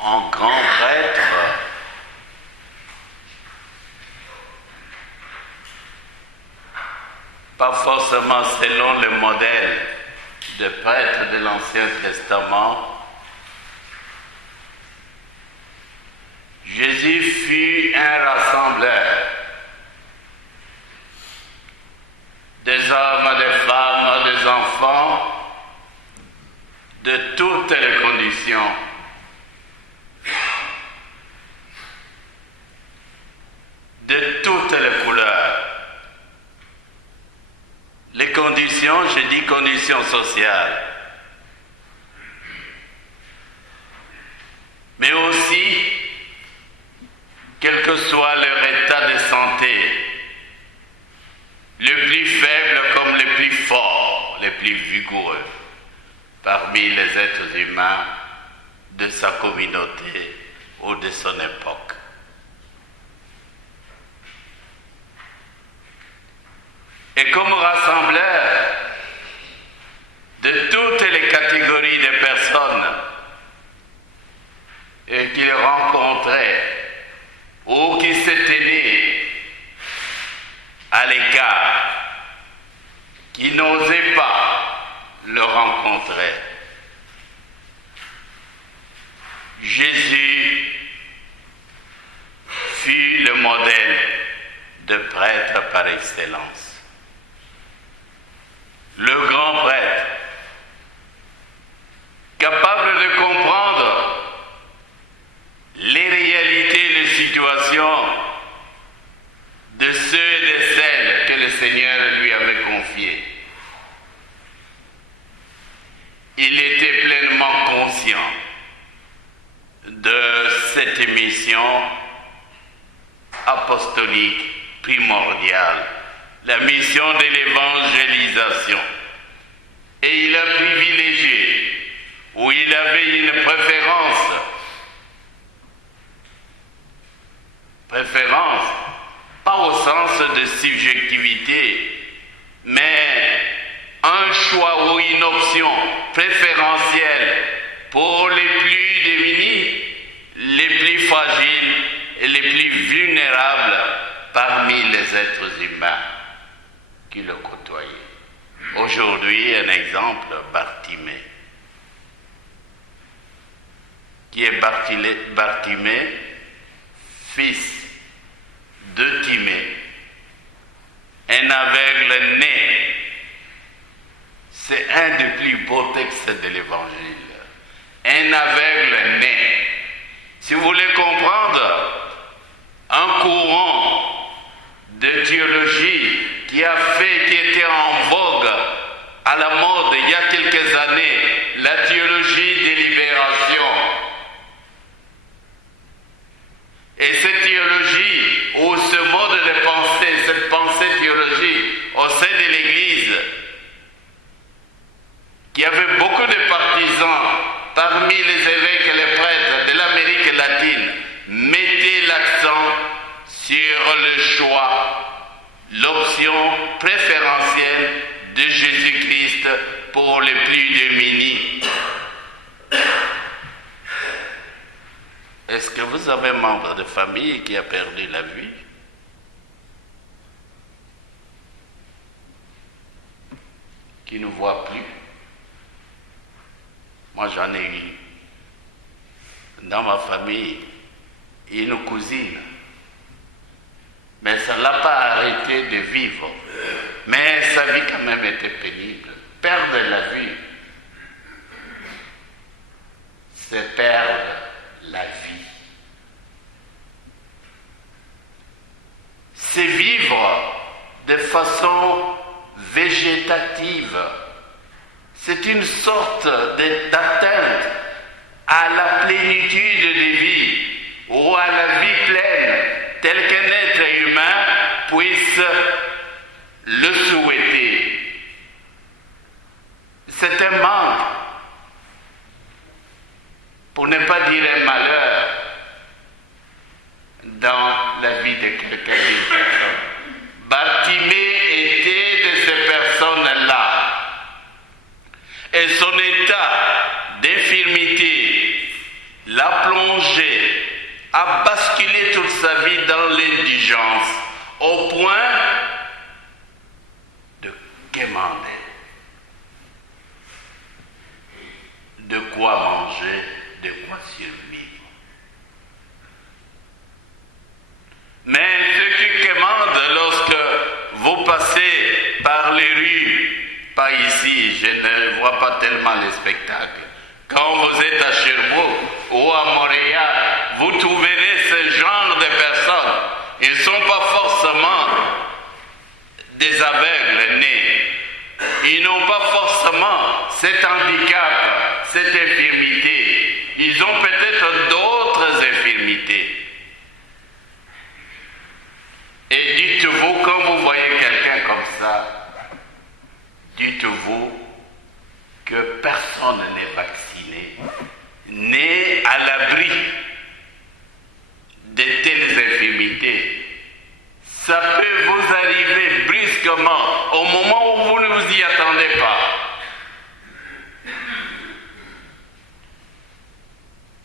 en grand prêtre, pas forcément selon le modèle de prêtre de l'Ancien Testament, Jésus fut un rassembleur des hommes, des femmes, des enfants, de toutes les conditions. De toutes les couleurs. Les conditions, je dis conditions sociales, mais aussi, quel que soit leur état de santé, les plus faibles comme les plus forts, les plus vigoureux, parmi les êtres humains de sa communauté ou de son époque. Et comme rassembleur de toutes les catégories de personnes qu'il rencontrait ou qui se tenaient à l'écart, qui n'osaient pas le rencontrer, Jésus fut le modèle de prêtre par excellence. Le grand prêtre, capable de comprendre les réalités, les situations de ceux et de celles que le Seigneur lui avait confiés. Il était pleinement conscient de cette mission apostolique primordiale, la mission de l'évangélisation. Et il a privilégié, ou il avait une préférence, pas au sens de subjectivité, mais un choix ou une option préférentielle pour les plus démunis, les plus fragiles et les plus vulnérables parmi les êtres humains qui le côtoyaient. Aujourd'hui, un exemple, Bartimée. Qui est Bartimée, fils de Timée, un aveugle né. C'est un des plus beaux textes de l'Évangile. Un aveugle né. Si vous voulez comprendre un courant de théologie qui était en vogue, à la mode il y a quelques années, la théologie des libérations. Et cette théologie, ou ce mode de pensée, cette pensée théologique au sein de l'Église, qui avait beaucoup de partisans parmi les évêques et les prêtres de l'Amérique latine, mettait l'accent sur le choix, l'option préférentielle de Jésus-Christ pour les plus démunis. Est-ce que vous avez un membre de famille qui a perdu la vie? Qui ne voit plus? Moi, j'en ai eu. Dans ma famille, une cousine. Mais ça ne l'a pas arrêté de vivre. Mais sa vie quand même était pénible. Perdre la vie, c'est perdre la vie. C'est vivre de façon végétative. C'est une sorte d'atteinte à la plénitude de vie ou à la vie pleine telle qu'un être humain puisse le souhaiter. C'est un manque, pour ne pas dire un malheur, dans la vie de quelqu'un d'une personne. Bartimée était de ces personnes-là. Et son état d'infirmité l'a plongé d'indigence au point de quémander. De quoi manger, de quoi survivre. Mais ceux qui quémandent lorsque vous passez par les rues, pas ici, je ne vois pas tellement les spectacles. Quand vous êtes à Sherbrooke ou à Montréal, vous trouverez ce genre de personnes. Ils ne sont pas forcément des aveugles nés. Ils n'ont pas forcément cet handicap, cette infirmité. Ils ont peut-être d'autres infirmités. Et dites-vous, quand vous voyez quelqu'un comme ça, dites-vous que personne n'est vacciné, n'est à l'abri de telles infirmités. Ça peut vous arriver brusquement, au moment où vous ne vous y attendez pas.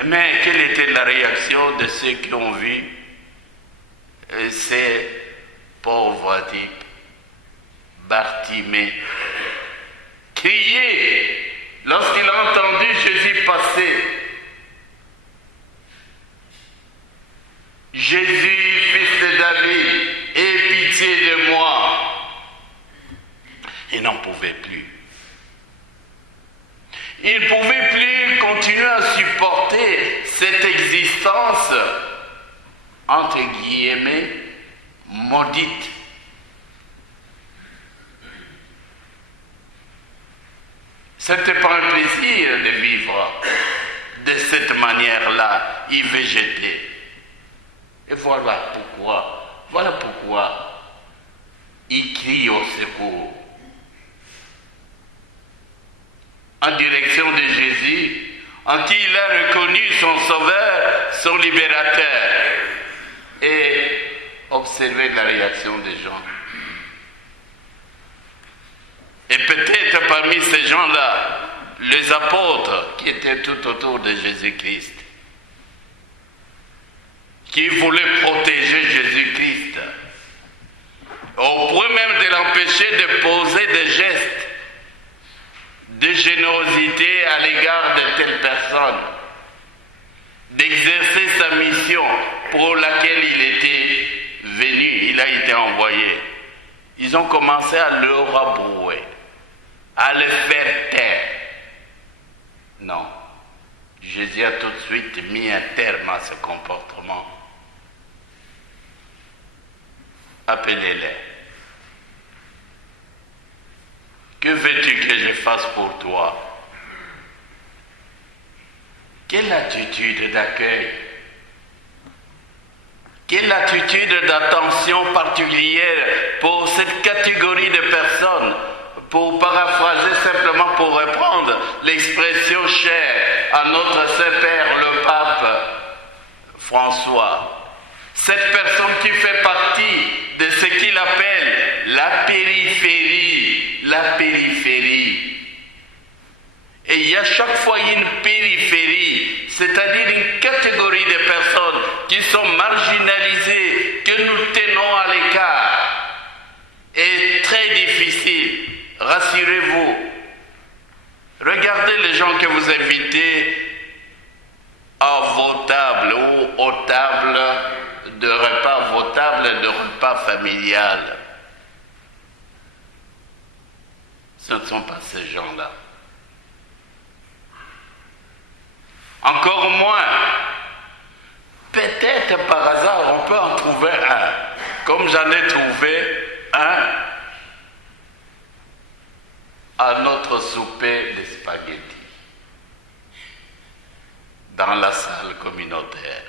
Mais quelle était la réaction de ceux qui ont vu ces pauvres types, Bartimée, crier lorsqu'il a entendu Jésus passer? Jésus, fils de David, aie pitié de moi. Il n'en pouvait plus. Il ne pouvait plus continuer à supporter cette existence, entre guillemets, maudite. Ce n'était pas un plaisir de vivre de cette manière-là, y végéter. Et voilà pourquoi il crie au secours. En direction de Jésus, en qui il a reconnu son sauveur, son libérateur. Et observez la réaction des gens. Et peut-être parmi ces gens-là, les apôtres qui étaient tout autour de Jésus-Christ, qui voulaient protéger Jésus-Christ, au point même de l'empêcher de poser des gestes de générosité à l'égard de telle personne, d'exercer sa mission pour laquelle il était venu, il a été envoyé. Ils ont commencé à le rabrouer, à le faire taire. Non, Jésus a tout de suite mis un terme à ce comportement. Appelez-les. Que veux-tu que je fasse pour toi? Quelle attitude d'accueil? Quelle attitude d'attention particulière pour cette catégorie de personnes? Pour paraphraser simplement, pour reprendre l'expression chère à notre Saint-Père, le pape François. Cette personne qui fait partie de ce qu'il appelle la périphérie. La périphérie. Et il y a chaque fois une périphérie, c'est-à-dire une catégorie de personnes qui sont marginalisées, que nous tenons à l'écart. Et très difficile. Rassurez-vous. Regardez les gens que vous invitez à vos tables ou aux tables de repas, vos tables de repas familiales. Ce ne sont pas ces gens-là. Encore moins, peut-être par hasard, on peut en trouver un, comme j'en ai trouvé un à notre souper de spaghettis, dans la salle communautaire,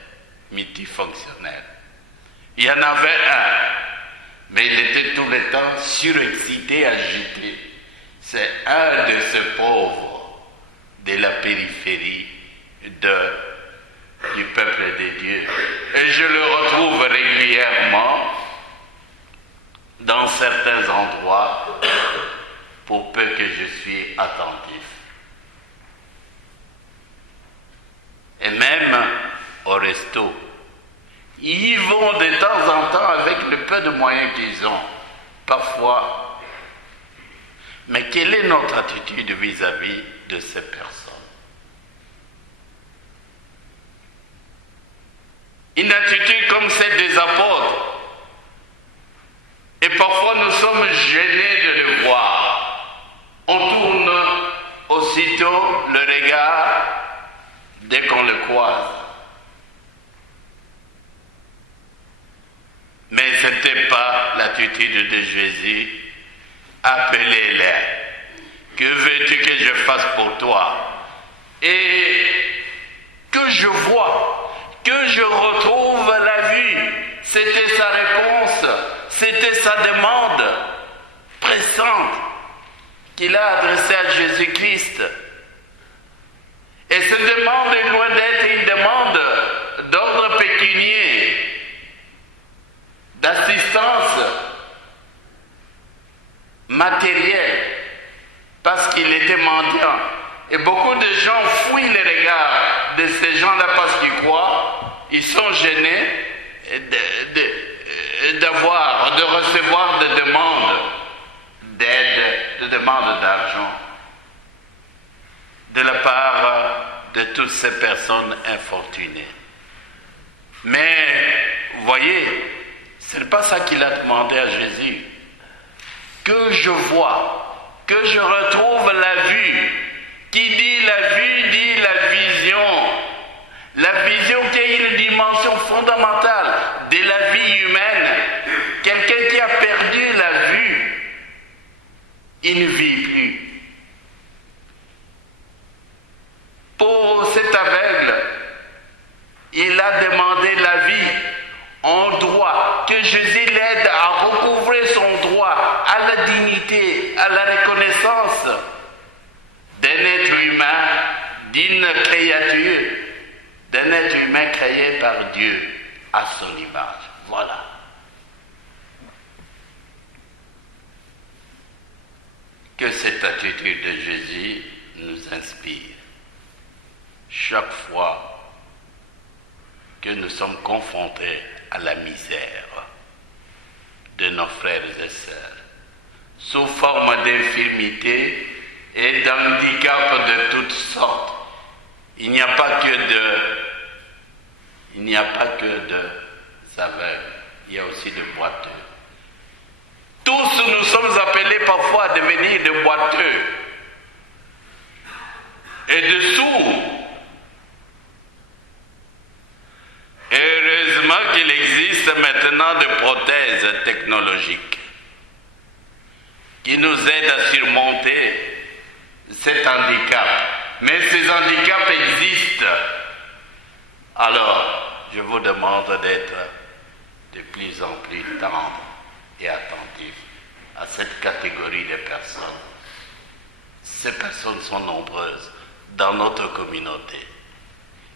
multifonctionnelle. Il y en avait un, mais il était tout le temps surexcité, agité. C'est un de ces pauvres de la périphérie du peuple de Dieu. Et je le retrouve régulièrement dans certains endroits pour peu que je suis attentif. Et même au resto, Ils y vont de temps en temps avec le peu de moyens qu'ils ont, parfois. Mais quelle est notre attitude vis-à-vis de ces personnes? Une attitude comme celle des apôtres. Et parfois nous sommes gênés de le voir. On tourne aussitôt le regard dès qu'on le croise. Mais ce n'était pas l'attitude de Jésus. Appelez-les. Que veux-tu que je fasse pour toi? Et que je vois, que je retrouve la vue. C'était sa réponse, c'était sa demande pressante qu'il a adressée à Jésus-Christ. Et cette demande est loin d'être une demande d'ordre pécunier, d'assistance matérielle, parce qu'il était mendiant. Et beaucoup de gens fuient les regards de ces gens-là parce qu'ils croient, ils sont gênés de recevoir des demandes d'aide, des demandes d'argent de la part de toutes ces personnes infortunées. Mais, vous voyez, ce n'est pas ça qu'il a demandé à Jésus. Que je vois, que je retrouve la vue. Qui dit la vue, dit la vision. La vision qui est une dimension fondamentale de la vie humaine. Quelqu'un qui a perdu la vue, il ne vit plus. Pour cet aveugle, il a demandé la vie en droit, que Jésus l'aide à recouvrer son droit à la dignité, à la reconnaissance d'un être humain, d'une créature, d'un être humain créé par Dieu à son image. Voilà. Que cette attitude de Jésus nous inspire. Chaque fois que nous sommes confrontés à la misère de nos frères et sœurs, sous forme d'infirmité et d'handicap de toutes sortes. Il n'y a pas que de aveugles, il y a aussi de boiteux. Tous nous sommes appelés parfois à devenir de boiteux et de sourds. Et heureusement qu'il existe maintenant des prothèses technologiques qui nous aident à surmonter cet handicap. Mais ces handicaps existent. Alors, je vous demande d'être de plus en plus tendre et attentif à cette catégorie de personnes. Ces personnes sont nombreuses dans notre communauté.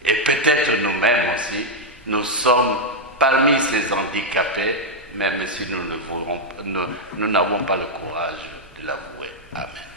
Et peut-être nous-mêmes aussi, nous sommes parmi ces handicapés, même si nous n'avons pas le courage de l'avouer. Amen.